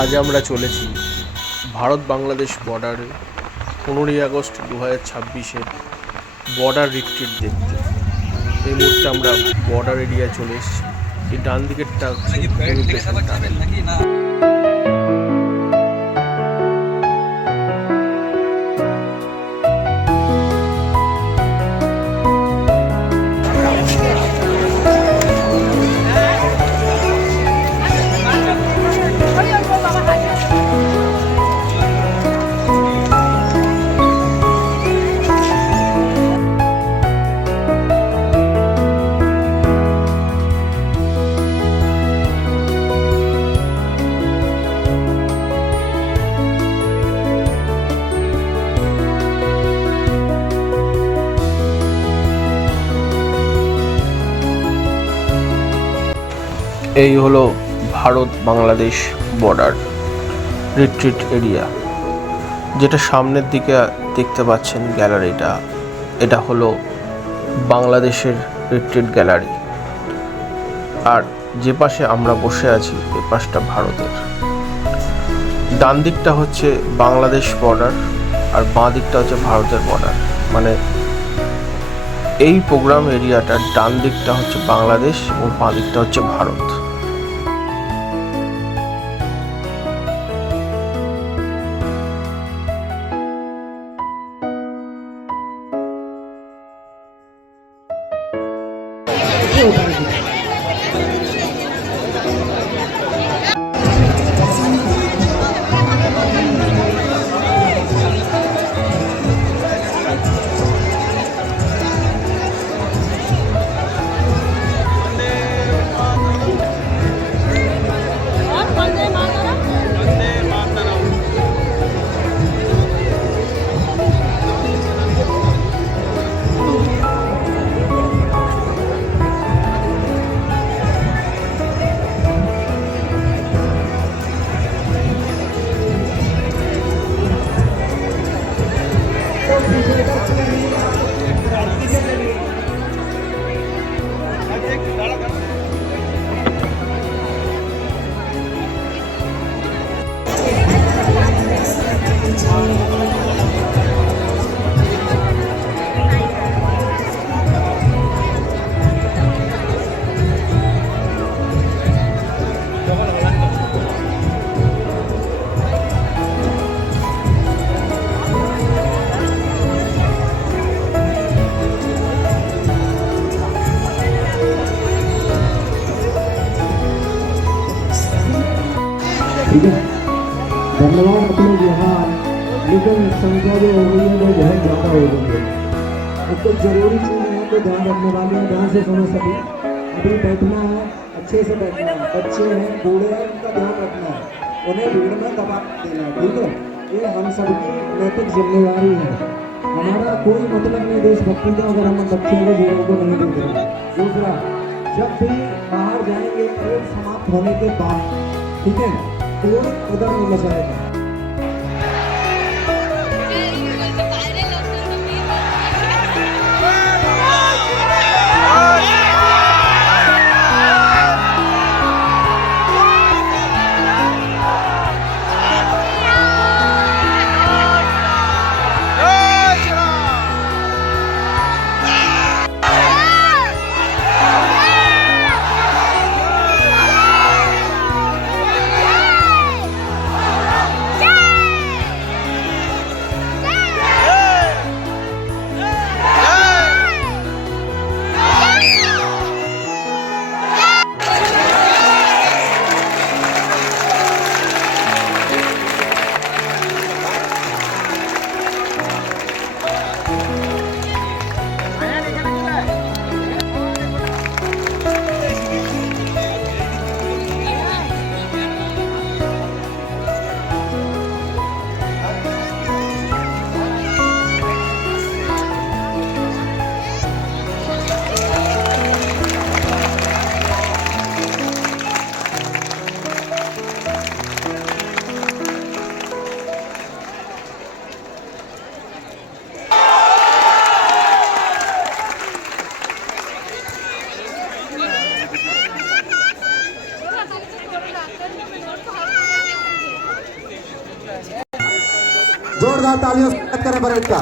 আজ আমরা চলেছি ভারত বাংলাদেশ বর্ডারে 15ই আগস্ট 2026-এর বর্ডার রিট্রিট দেখতে। এই মুহূর্তে আমরা বর্ডার এরিয়ায় চলে এসেছি। এই ডান দিকেরটা হচ্ছে ইমিগ্রেশন টানেল। এই হলো Bharat Bangladesh border retreat area, যেটা সামনের দিকে দেখতে পাচ্ছেন গ্যালারিটা। এটা হলো বাংলাদেশের রিট্রিট গ্যালারি, আর যে পাশে আমরা বসে আছি এ পাশটা ভারতের। ডান দিকটা হচ্ছে বাংলাদেশ বর্ডার আর বাঁ দিকটা হচ্ছে ভারতের বর্ডার। মানে এই প্রোগ্রাম এরিয়াটার ডান দিকটা হচ্ছে বাংলাদেশ এবং বাঁ দিকটা হচ্ছে ভারত। ठीक है, धन्यवाद। आप लोग यहाँ लेकिन संख्या जो हो गई है वो बहुत ज़्यादा हो गई है। एक तो जरूरी चीज़ यहाँ पे ध्यान रखने वाली है, ध्यान से सुनो सभी। अभी बैठना है, अच्छे से बैठना है। बच्चे हैं, बूढ़े हैं, उनका ध्यान रखना है, उन्हें भीड़ में दबा देना है। ठीक है, ये हम सबकी नैतिक जिम्मेवारी है। हमारा कोई मतलब नहीं देशभक्ति का अगर हम बच्चों को बूढ़ों को नहीं देख रहे। दूसरा, जब भी बाहर जाएंगे परेड समाप्त होने के बाद, ठीक है, कोई उधर नहीं मचाएगा। जोरदार तालियों से स्वागत करें परेड का।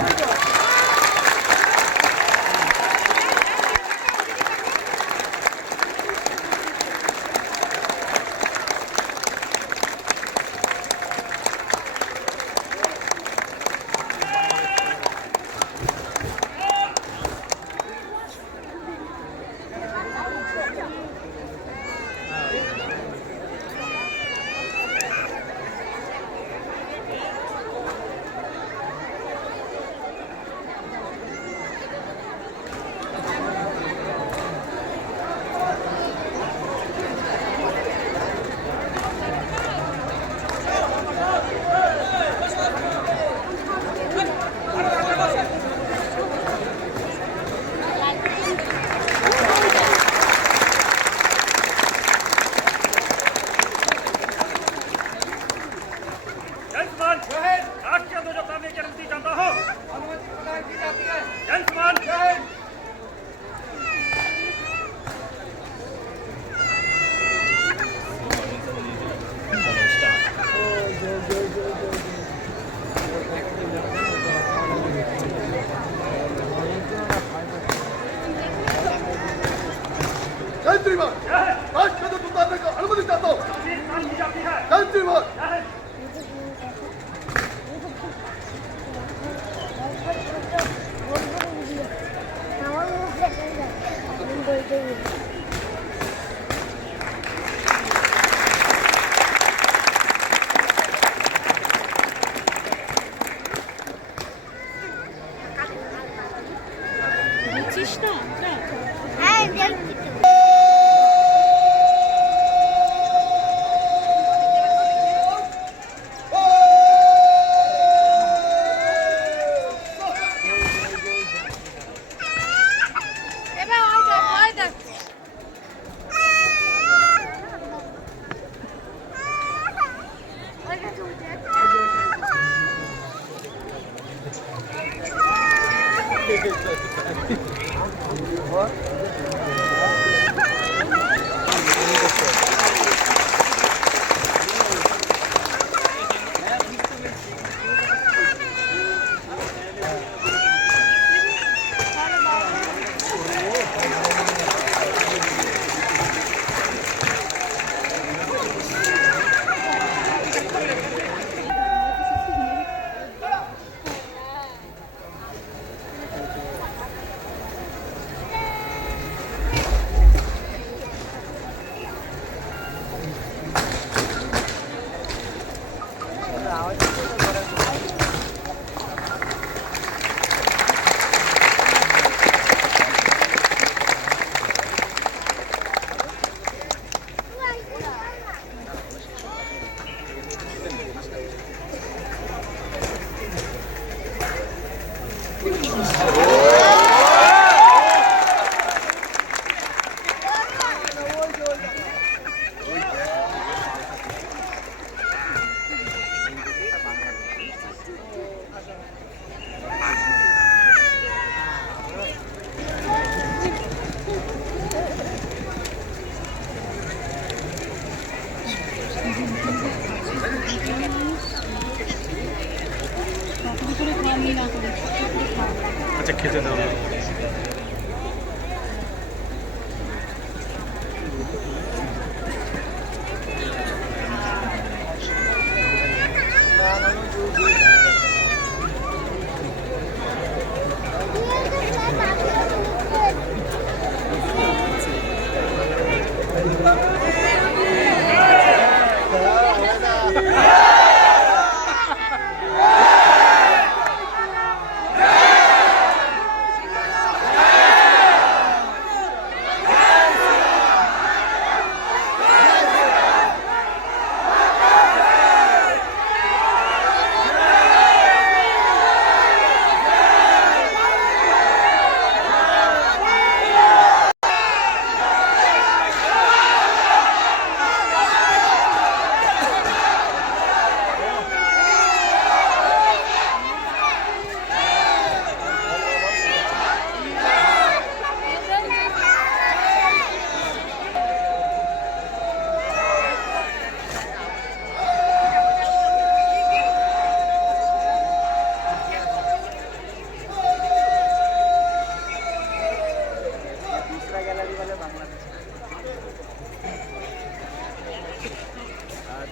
আচ্ছা খেতে দাও।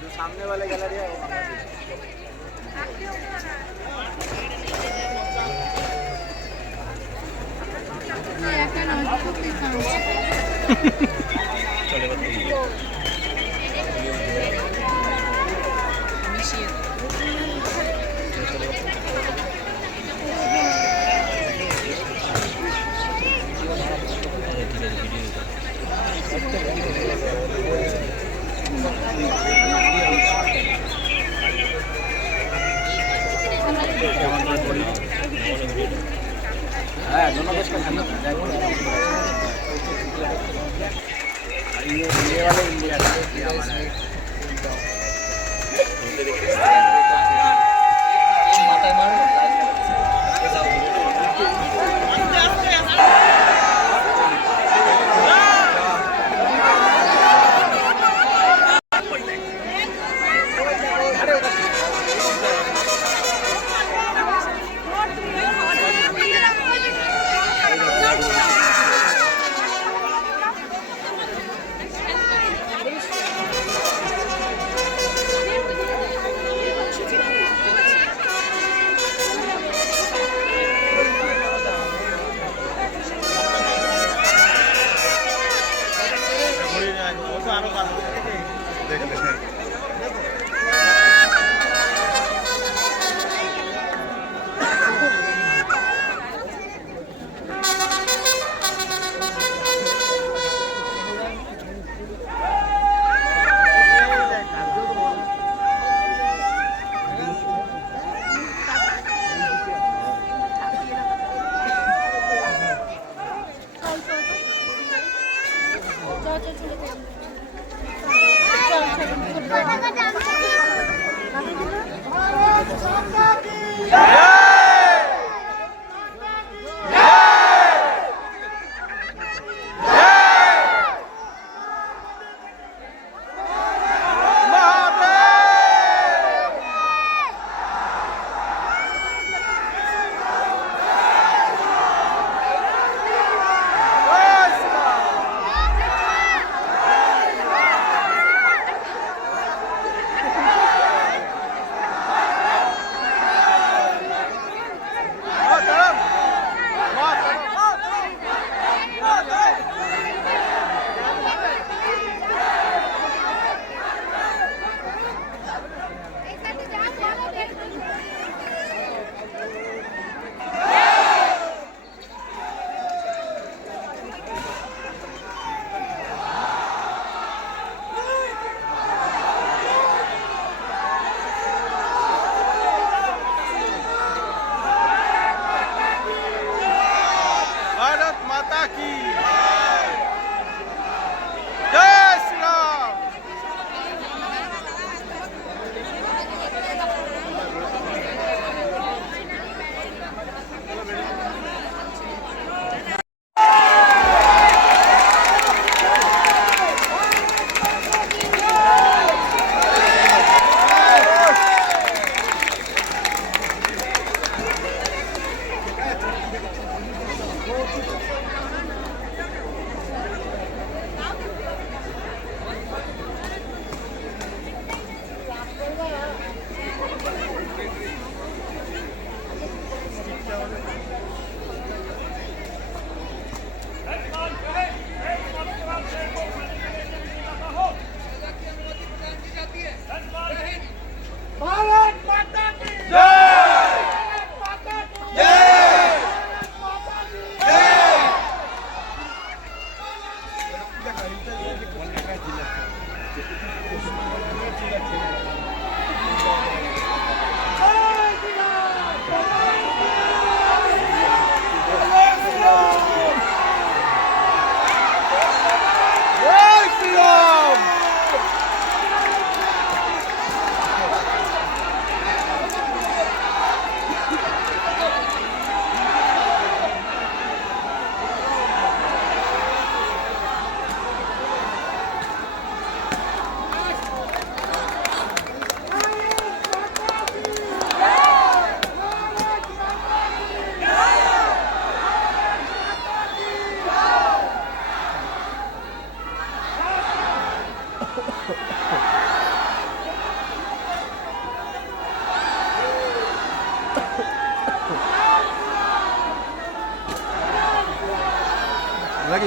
सामने वाले गैलरी है हाँ दोनों देश का खाना ये वाले इंडिया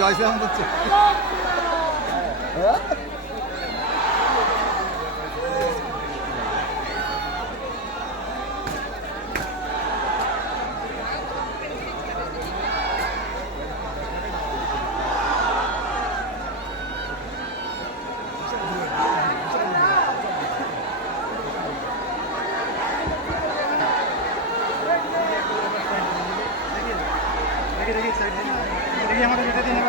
ऐसे हम बच्चे देखिए हमारे बेटे दिन